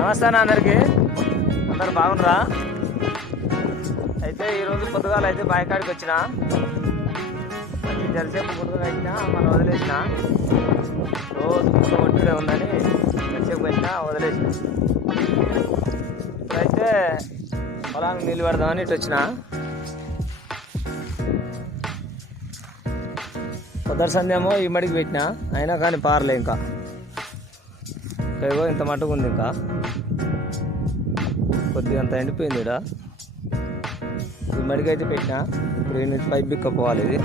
నమస్తే అందరికి, అందరు బాగున్నారా? అయితే ఈరోజు పొద్దుగాల అయితే బాయికాడికి వచ్చిన, జరసేపు ముందుగా వచ్చినా మనం వదిలేసిన. రోజు ముందు ఒట్టిడే ఉందని జరసేపు వచ్చినా వదిలేసిన. ఇప్పుడైతే పొలానికి నీళ్ళు పెడదామని ఇటు వచ్చిన. పొద్దున సందేమో ఈ మడికి పెట్టినా, అయినా కానీ పారలే. ఇంకా ఏవో ఇంత మట్టుకు ఉంది, ఇంకా కొద్దిగా అంత ఎండిపోయింది. ఇక్కడ ఈ మడికి అయితే పెట్టినా. ఇప్పుడు ఈ నుంచి పైప్ బిక్కపోవాలి. ఇది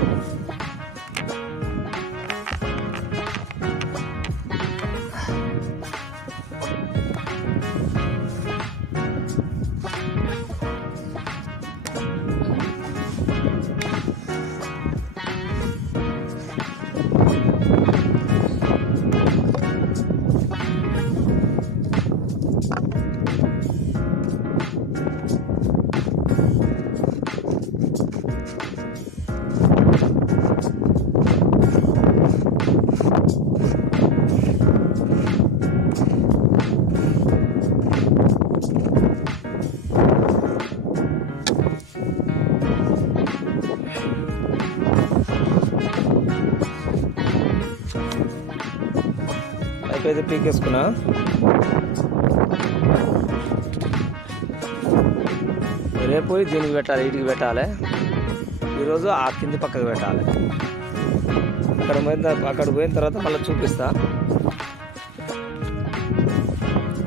అయితే పీకేసుకున్నా. రేపు దీనికి పెట్టాలి, ఇటుకి పెట్టాలి. ఈరోజు ఆ కింది పక్కకు పెట్టాలి. అక్కడ పోయిన తర్వాత మళ్ళీ చూపిస్తా.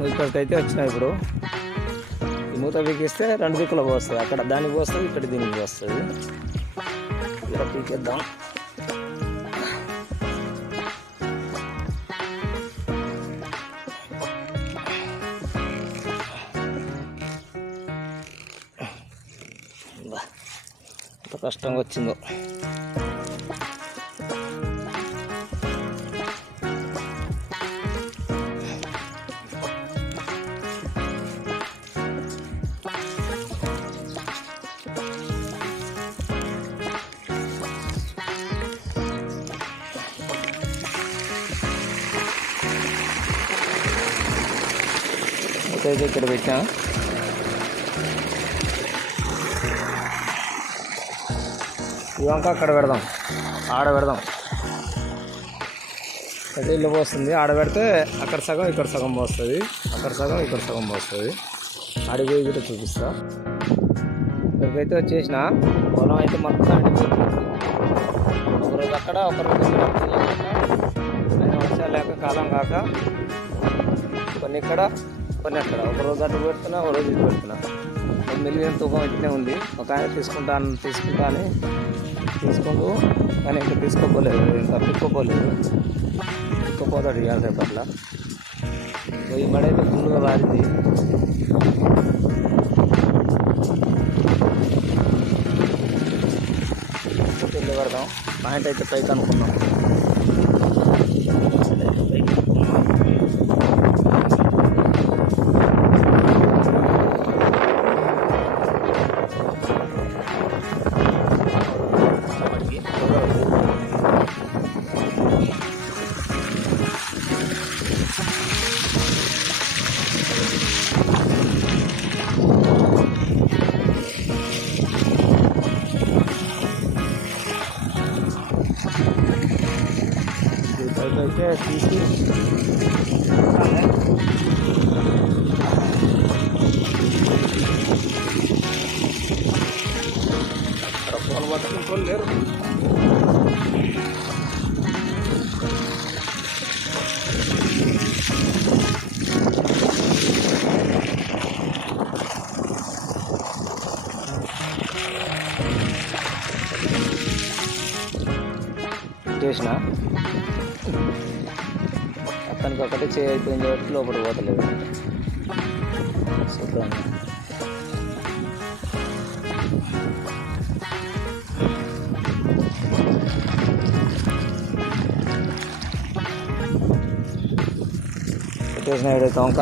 ఇక్కడికైతే వచ్చినా. ఇప్పుడు ఈ మూత పీకిస్తే 2 దిక్కులు పోస్తుంది. అక్కడ దానికి పోస్తుంది, ఇక్కడ దీనికి పోస్తుంది. ఇలా పీకేద్దాం. ఎంత కష్టంగా వచ్చిందో. అయితే ఇక్కడ పెట్టా. ఇవంక అక్కడ పెడదాం, ఆడ పెడదాం. అయితే ఇల్లు పోస్తుంది. ఆడ పెడితే అక్కడ సగం ఇక్కడ సగం పోస్తుంది, అక్కడ సగం ఇక్కడ సగం పోస్తుంది. ఆడికి పోయి కూడా చూపిస్తా. ఇక్కడికైతే వచ్చేసిన. పొలం అయితే మొత్తం అడిగిపోతుంది. ఒకరోజు అక్కడ, ఒకరోజు ఇక్కడ. వర్షాలు లేక, కాలం కాక కొన్ని ఇక్కడ, కొన్ని అక్కడ. ఒకరోజు అటు పెడుతున్నా, ఒకరోజు ఇటు పెడుతున్నా. మిలియన్ తూకం ఇట్నే ఉంది. ఒక ఆయన తీసుకుంటా అని తీసుకుంటూ, కానీ ఇంకా తీసుకోపోలేదు, ఇంకా పిక్కపోలేదు. పిక్కపోతాడు ఇవాళ రేపట్ల. ఈ మడ అయితే ఫుల్గా వారింది. వెళ్ళి పడదాం. పాయింట్ అయితే పైకి అనుకున్నాం. అయితే తీసి ఫోన్ పట్టుకుంటూ లేరు. చేసిన అతనికి ఒకటి అయిపోయింది కాబట్టి లోపల పోతలేదు. చూద్దాం. పెట్టేసిన ఏదైతే వంక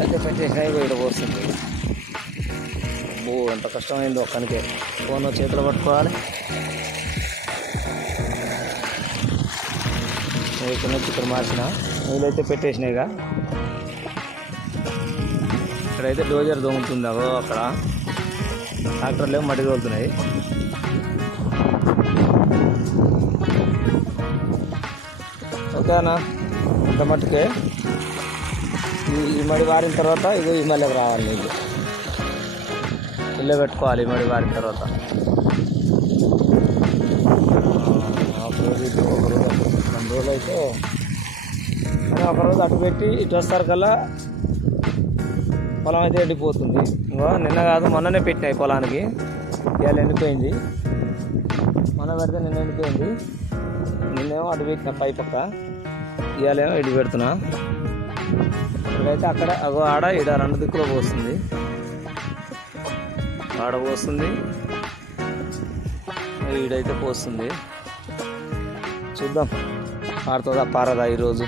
అయితే పెట్టేసిన ఇక్కడ పోస్తుంది. ఎంత కష్టమైంది ఒక్కనికే. ఫోన్ చేతిలో పట్టుకోవాలి, ఇక్కడ నుంచి ఇక్కడ మార్చిన నీళ్ళైతే పెట్టేసినాయి. ఇక ఇక్కడైతే డోజర్ దొంగతుంది. అగో అక్కడ ట్రాక్టర్లు ఏమో మట్టి తోలుతున్నాయి. ఓకేనా, ఇంత మట్టుకే ఈ మడి వారిన తర్వాత ఇగో ఈ మళ్ళీ రావాలి. నీళ్ళు ఇల్లే పెట్టుకోవాలి. ఈ మడి వారిన తర్వాత ఒకరోజు 2 రోజులు అయితే మనం ఒకరోజు అటు పెట్టి ఇటు వస్తారకల్లా పొలం అయితే ఎండిపోతుంది. ఇంకో నిన్న కాదు మొన్ననే పెట్టినాయి పొలానికి. ఇవాళ ఎండిపోయింది. మొన్న పెడితే నిన్న ఎండిపోయింది. నిన్నేమో అటు పెట్టిన పై పక్క, ఇవాళేమో ఇటు పెడుతున్నా. ఇక్కడైతే అక్కడ అగో ఆడ ఈడ 2 దిక్కులో పోస్తుంది. ఆడ పోస్తుంది, ఈడైతే పోస్తుంది. చూద్దాం పారుతుందా పారదా ఈరోజు.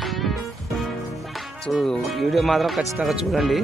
వీడియో మాత్రం ఖచ్చితంగా చూడండి.